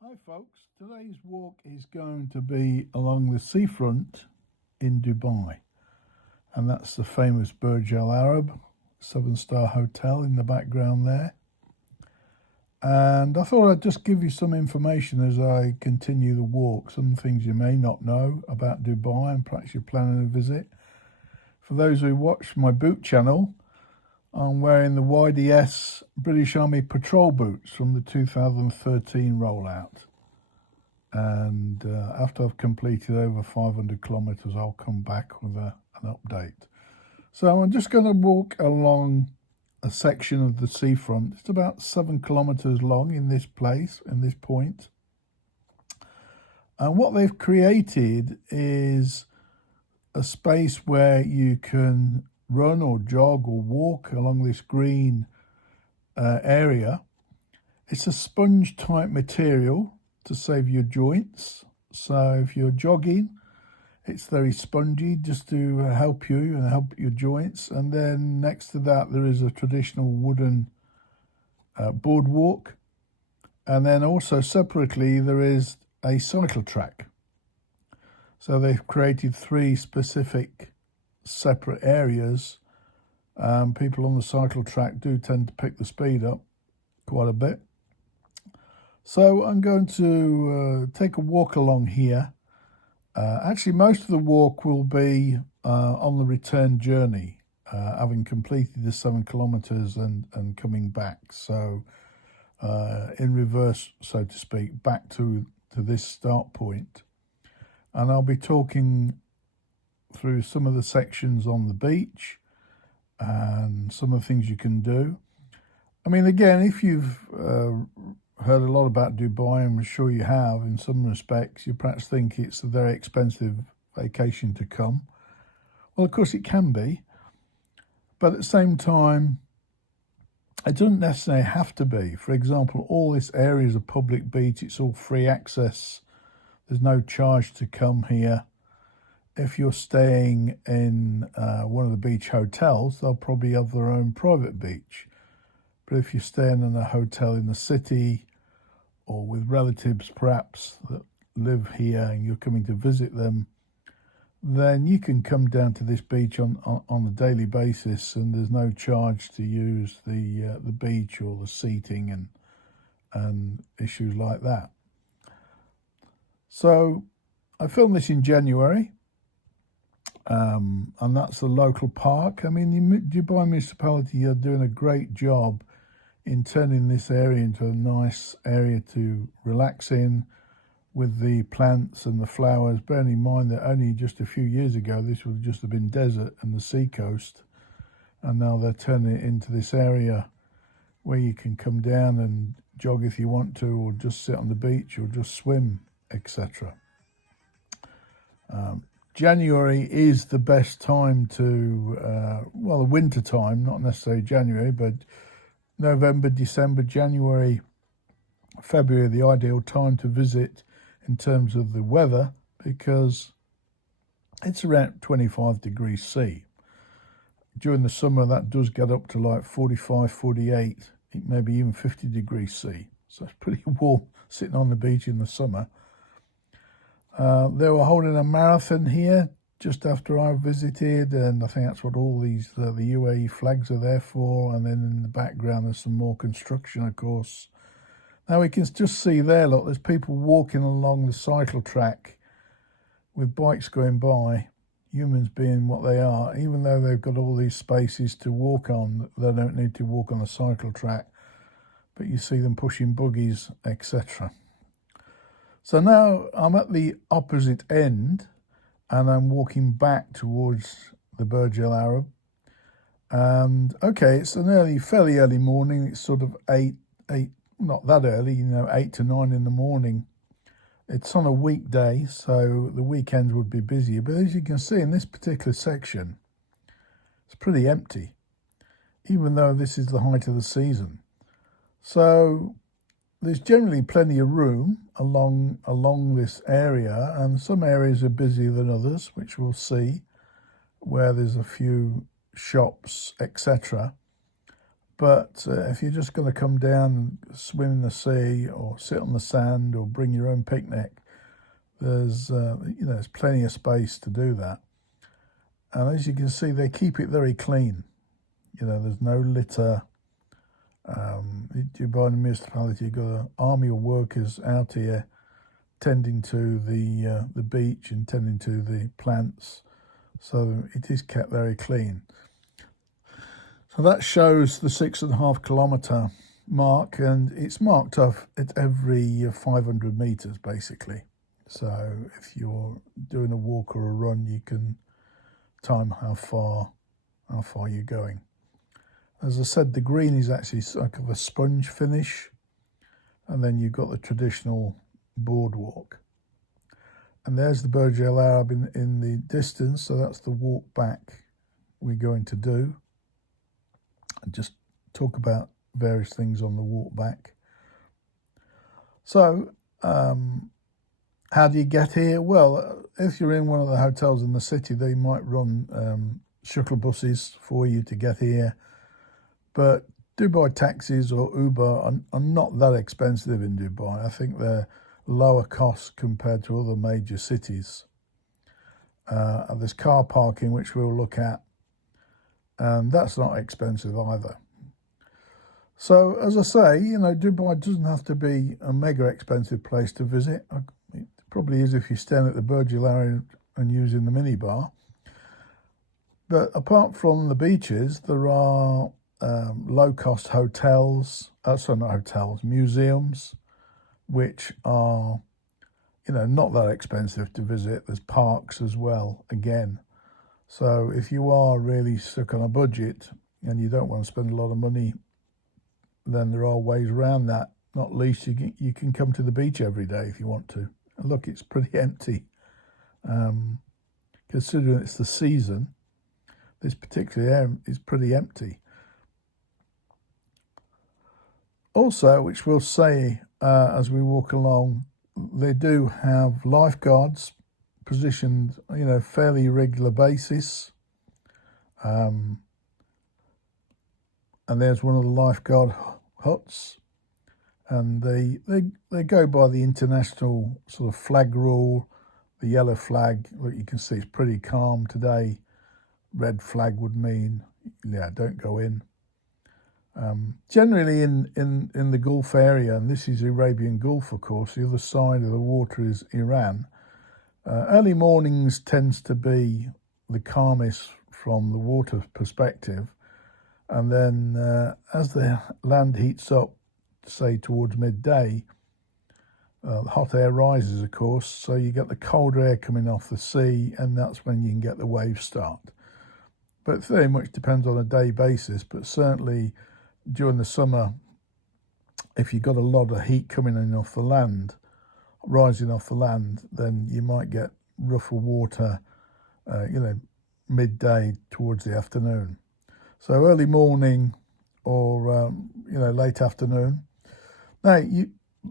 Hi folks, today's walk is going to be along the seafront in Dubai, and that's the famous Burj Al Arab 7-star hotel in the background there. And I thought I'd just give you some information as I continue the walk, some things you may not know about Dubai and perhaps you're planning a visit. For those who watch my boot channel, I'm wearing the YDS British Army patrol boots from the 2013 rollout. And after I've completed over 500 kilometers, I'll come back with an update. So I'm just going to walk along a section of the seafront. It's about 7 kilometers long in this place, in this point. And what they've created is a space where you can run or jog or walk along this green area. It's a sponge type material to save your joints. So if you're jogging, it's very spongy just to help you and help your joints. And then next to that, there is a traditional wooden boardwalk. And then also separately, there is a cycle track. So they've created 3 specific separate areas. People on the cycle track do tend to pick the speed up quite a bit. So I'm going to take a walk along here. Actually, most of the walk will be on the return journey, having completed the 7 kilometers and coming back. So in reverse, so to speak, back to this start point. And I'll be talking through some of the sections on the beach and some of the things you can do. I mean, again, if you've heard a lot about Dubai, I'm sure you have in some respects, you perhaps think it's a very expensive vacation to come. Well, of course it can be, but at the same time, it doesn't necessarily have to be. For example, all this area is a public beach, it's all free access, there's no charge to come here. If you're staying in one of the beach hotels, they'll probably have their own private beach. But if you're staying in a hotel in the city or with relatives perhaps that live here and you're coming to visit them, then you can come down to this beach on a daily basis, and there's no charge to use the beach or the seating and issues like that. So I filmed this in January, and that's the local park. I mean, the Dubai municipality are doing a great job in turning this area into a nice area to relax in with the plants and the flowers, bearing in mind that only just a few years ago this would just have been desert and the sea coast, and now they're turning it into this area where you can come down and jog if you want to, or just sit on the beach or just swim, etc. January is the best time to, well, the winter time, not necessarily January, but November, December, January, February are the ideal time to visit in terms of the weather, because it's around 25 degrees C. During the summer, that does get up to like 45, 48, maybe even 50 degrees C. So it's pretty warm sitting on the beach in the summer. They were holding a marathon here just after I visited, and I think that's what all these the UAE flags are there for. And then in the background there's some more construction, of course. Now we can just see there, look, there's people walking along the cycle track with bikes going by, humans being what they are. Even though they've got all these spaces to walk on, they don't need to walk on a cycle track, but you see them pushing buggies, etc. So now I'm at the opposite end, and I'm walking back towards the Burj Al Arab. And okay, it's an fairly early morning. It's sort of eight, not that early, 8 to 9 in the morning. It's on a weekday, so the weekends would be busier. But as you can see in this particular section, it's pretty empty, even though this is the height of the season. So there's generally plenty of room along this area, and some areas are busier than others, which we'll see, where there's a few shops, etc. But if you're just going to come down and swim in the sea or sit on the sand or bring your own picnic, there's there's plenty of space to do that. And as you can see, they keep it very clean. There's no litter. Dubai municipality, you've got an army of workers out here tending to the beach and tending to the plants, so it is kept very clean. So that shows the 6.5 kilometre mark, and it's marked off at every 500 metres basically. So if you're doing a walk or a run, you can time how far you're going. As I said, the green is actually like of a sponge finish, and then you've got the traditional boardwalk. And there's the Burj Al Arab in the distance, so that's the walk back we're going to do. And just talk about various things on the walk back. So, how do you get here? Well, if you're in one of the hotels in the city, they might run shuttle buses for you to get here. But Dubai taxis or Uber are not that expensive in Dubai. I think they're lower cost compared to other major cities. There's car parking, which we'll look at, and that's not expensive either. So, as I say, Dubai doesn't have to be a mega expensive place to visit. It probably is if you're staying at the Burj Al Arab and using the minibar. But apart from the beaches, there are low-cost hotels, not hotels, museums, which are, not that expensive to visit. There's parks as well, again. So if you are really stuck on a budget and you don't want to spend a lot of money, then there are ways around that. Not least, you can come to the beach every day if you want to. And look, it's pretty empty. Considering it's the season, this particular area is pretty empty. Also, which we'll say as we walk along, they do have lifeguards positioned, fairly regular basis. And there's one of the lifeguard huts, and they go by the international sort of flag rule, the yellow flag. Look, you can see it's pretty calm today. Red flag would mean, don't go in. Generally in the Gulf area, and this is Arabian Gulf, of course, the other side of the water is Iran. Early mornings tends to be the calmest from the water perspective. And then as the land heats up, say towards midday, the hot air rises, of course, so you get the cold air coming off the sea, and that's when you can get the waves start. But it very much depends on a day basis, but certainly during the summer, if you've got a lot of heat coming in off the land, rising off the land, then you might get rougher water, midday towards the afternoon. So early morning or, late afternoon. Now,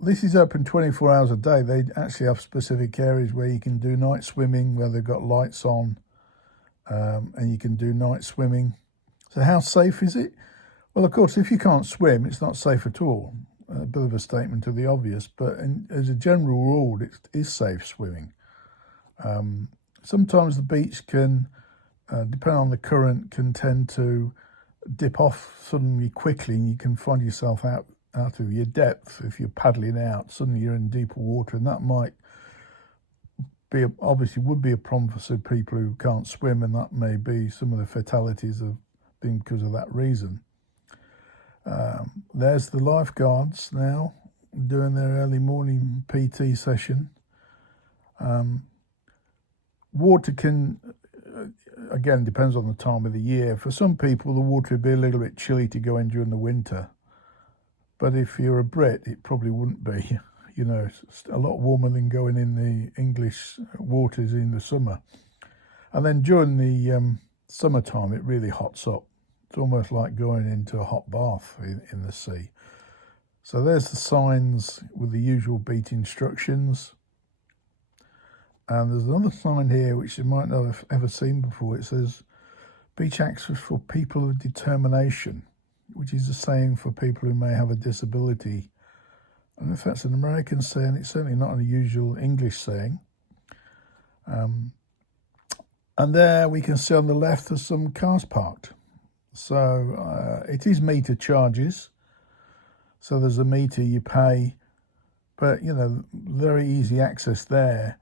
this is open 24 hours a day. They actually have specific areas where you can do night swimming, where they've got lights on, and you can do night swimming. So how safe is it? Well, of course, if you can't swim, it's not safe at all. A bit of a statement to the obvious, but as a general rule, it is safe swimming. Sometimes the beach can, depending on the current, can tend to dip off suddenly quickly, and you can find yourself out of your depth if you're paddling out. Suddenly you're in deeper water, and that might be would be a problem for some people who can't swim, and that may be some of the fatalities have been because of that reason. There's the lifeguards now doing their early morning PT session. Water can, again, depends on the time of the year. For some people, the water would be a little bit chilly to go in during the winter. But if you're a Brit, it probably wouldn't be. It's a lot warmer than going in the English waters in the summer. And then during the summertime, it really hots up. It's almost like going into a hot bath in the sea. So there's the signs with the usual beach instructions. And there's another sign here which you might not have ever seen before. It says, beach access for people of determination. which is a saying for people who may have a disability. And if that's an American saying, it's certainly not a usual English saying. And there we can see on the left there's some cars parked. So it is meter charges. So there's a meter you pay, but very easy access there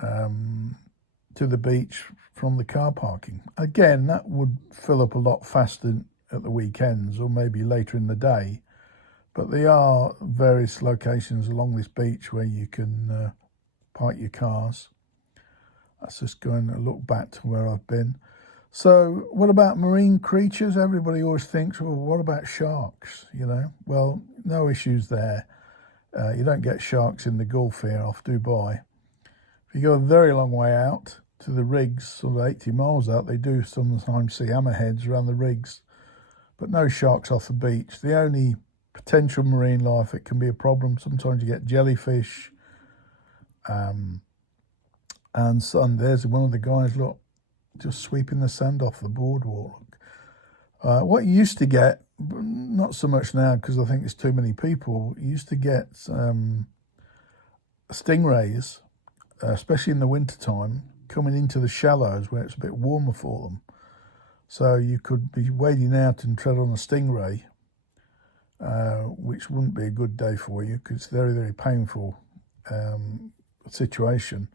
to the beach from the car parking. Again, that would fill up a lot faster at the weekends or maybe later in the day. But there are various locations along this beach where you can park your cars. Let's just go and look back to where I've been. So what about marine creatures? Everybody always thinks, well, what about sharks? Well, no issues there. You don't get sharks in the Gulf here off Dubai. If you go a very long way out to the rigs, sort of 80 miles out, they do sometimes see hammerheads around the rigs, but no sharks off the beach. The only potential marine life that can be a problem, sometimes you get jellyfish. And there's one of the guys, look, just sweeping the sand off the boardwalk. What you used to get, not so much now because I think there's too many people, you used to get stingrays, especially in the wintertime, coming into the shallows where it's a bit warmer for them. So you could be wading out and tread on a stingray, which wouldn't be a good day for you because it's a very, very painful situation.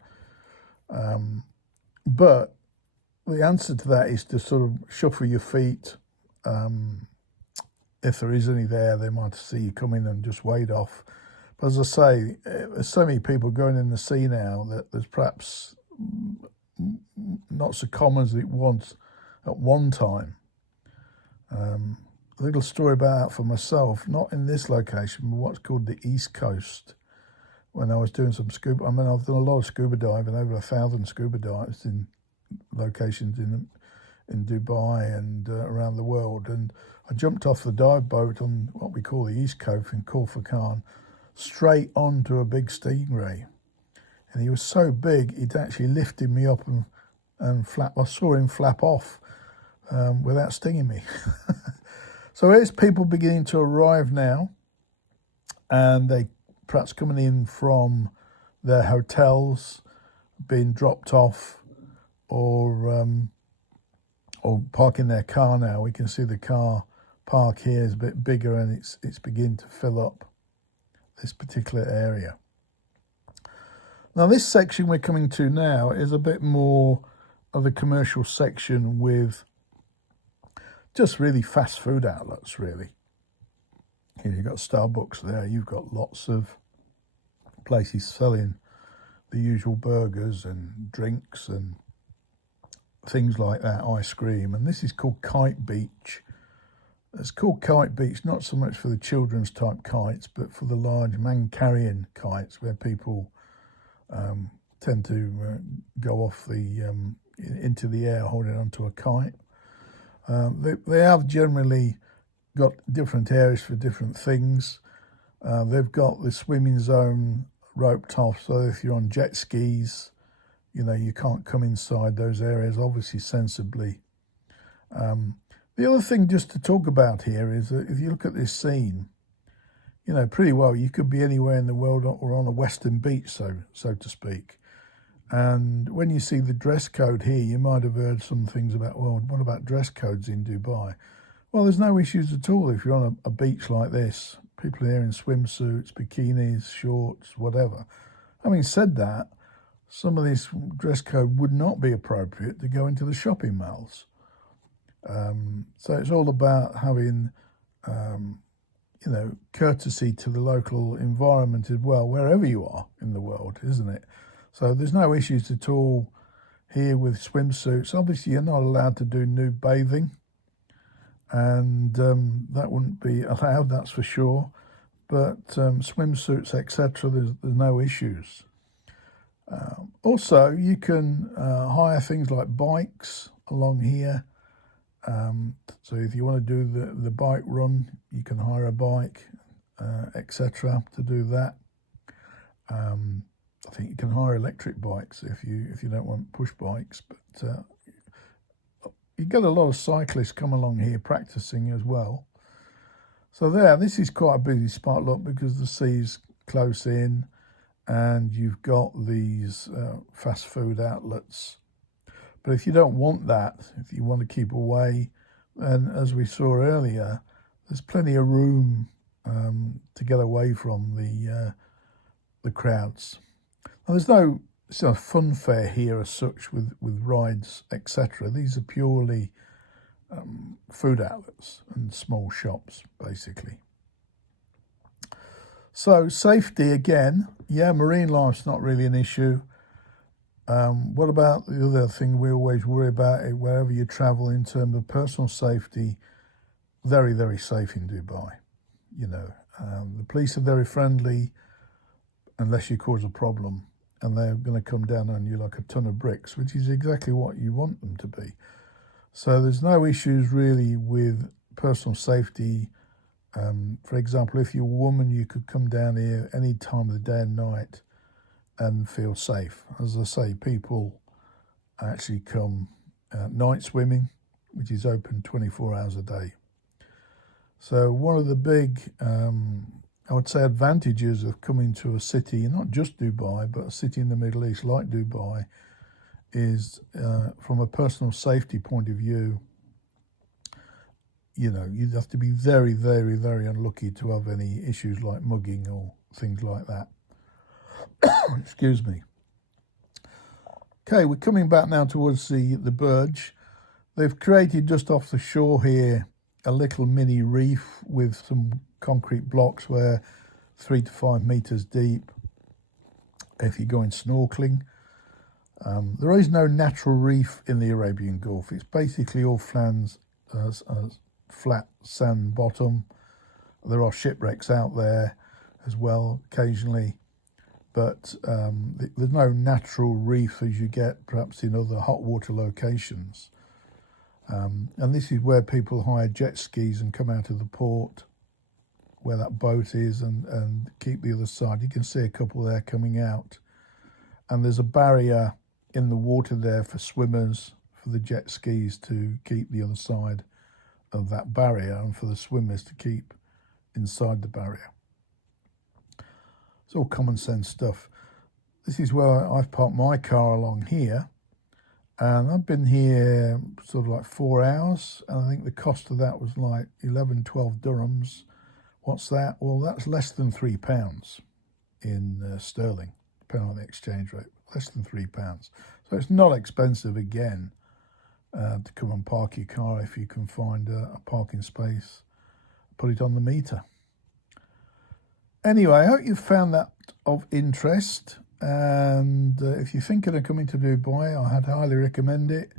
But the answer to that is to sort of shuffle your feet. If there is any there, they might see you come in and just wade off. But as I say, there's so many people going in the sea now that there's perhaps not so common as it was at one time. A little story about that for myself, not in this location, but what's called the East Coast. When I was doing some scuba, I've done a lot of scuba diving, over 1,000 scuba dives in locations in Dubai and around the world. And I jumped off the dive boat on what we call the East Coast in Khor Fakkan, straight onto a big stingray. And he was so big, he'd actually lifted me up and flap. I saw him flap off without stinging me. So there's people beginning to arrive now, and they perhaps coming in from their hotels, being dropped off, or parking their car now. We can see the car park here is a bit bigger, and it's beginning to fill up this particular area. Now this section we're coming to now is a bit more of a commercial section with just really fast food outlets, really. Here you've got Starbucks there, you've got lots of places selling the usual burgers and drinks and things like that, ice cream. And this is called Kite Beach. It's called Kite Beach not so much for the children's type kites, but for the large man-carrying kites where people tend to go off into the air holding onto a kite. They have generally got different areas for different things. They've got the swimming zone roped off, so if you're on jet skis, you can't come inside those areas, obviously sensibly. The other thing just to talk about here is that if you look at this scene, pretty well you could be anywhere in the world or on a western beach, so to speak. And when you see the dress code here, you might have heard some things about, well, what about dress codes in Dubai? Well, there's no issues at all if you're on a beach like this. People are here in swimsuits, bikinis, shorts, whatever. Having said that, some of this dress code would not be appropriate to go into the shopping malls. So it's all about having, courtesy to the local environment as well, wherever you are in the world, isn't it? So there's no issues at all here with swimsuits. Obviously, you're not allowed to do nude bathing, and that wouldn't be allowed, that's for sure. But swimsuits, etc., there's no issues. Also, you can hire things like bikes along here. So if you want to do the bike run, you can hire a bike, etc., to do that. I think you can hire electric bikes if you don't want push bikes, but you get a lot of cyclists come along here practicing as well. So there, this is quite a busy spot, look, because the sea's close in and you've got these fast food outlets. But if you don't want that, if you want to keep away, and as we saw earlier, there's plenty of room to get away from the crowds. Now, there's no sort of fun fair here as such with rides, etc. These are purely food outlets and small shops, basically. So safety again, yeah, marine life's not really an issue. What about the other thing we always worry about it wherever you travel in terms of personal safety? Very, very safe in Dubai. You know, the police are very friendly unless you cause a problem, and they're going to come down on you like a ton of bricks, which is exactly what you want them to be. So there's no issues really with personal safety. For example, if you're a woman, you could come down here any time of the day and night and feel safe. As I say, people actually come night swimming, which is open 24 hours a day. So one of the big, I would say, advantages of coming to a city, not just Dubai, but a city in the Middle East like Dubai, is from a personal safety point of view, you know, you'd have to be very, very, very unlucky to have any issues like mugging or things like that. Excuse me. Okay, we're coming back now towards the Burj. They've created just off the shore here a little mini reef with some concrete blocks where 3 to 5 meters deep if you're going snorkeling. There is no natural reef in the Arabian Gulf. It's basically all flat sand bottom. There are shipwrecks out there as well occasionally, but there's no natural reef as you get perhaps in other hot water locations. And this is where people hire jet skis and come out of the port where that boat is and keep the other side. You can see a couple there coming out. And there's a barrier in the water there for swimmers, for the jet skis to keep the other side of that barrier and for the swimmers to keep inside the barrier. It's all common sense stuff. This is where I've parked my car along here, and I've been here sort of like 4 hours, and I think the cost of that was like 11, 12 dirhams. What's that? Well, that's less than £3 in sterling, depending on the exchange rate, less than £3. So it's not expensive again to come and park your car if you can find a parking space, put it on the meter. Anyway, I hope you found that of interest, and if you're thinking of coming to Dubai, I'd highly recommend it.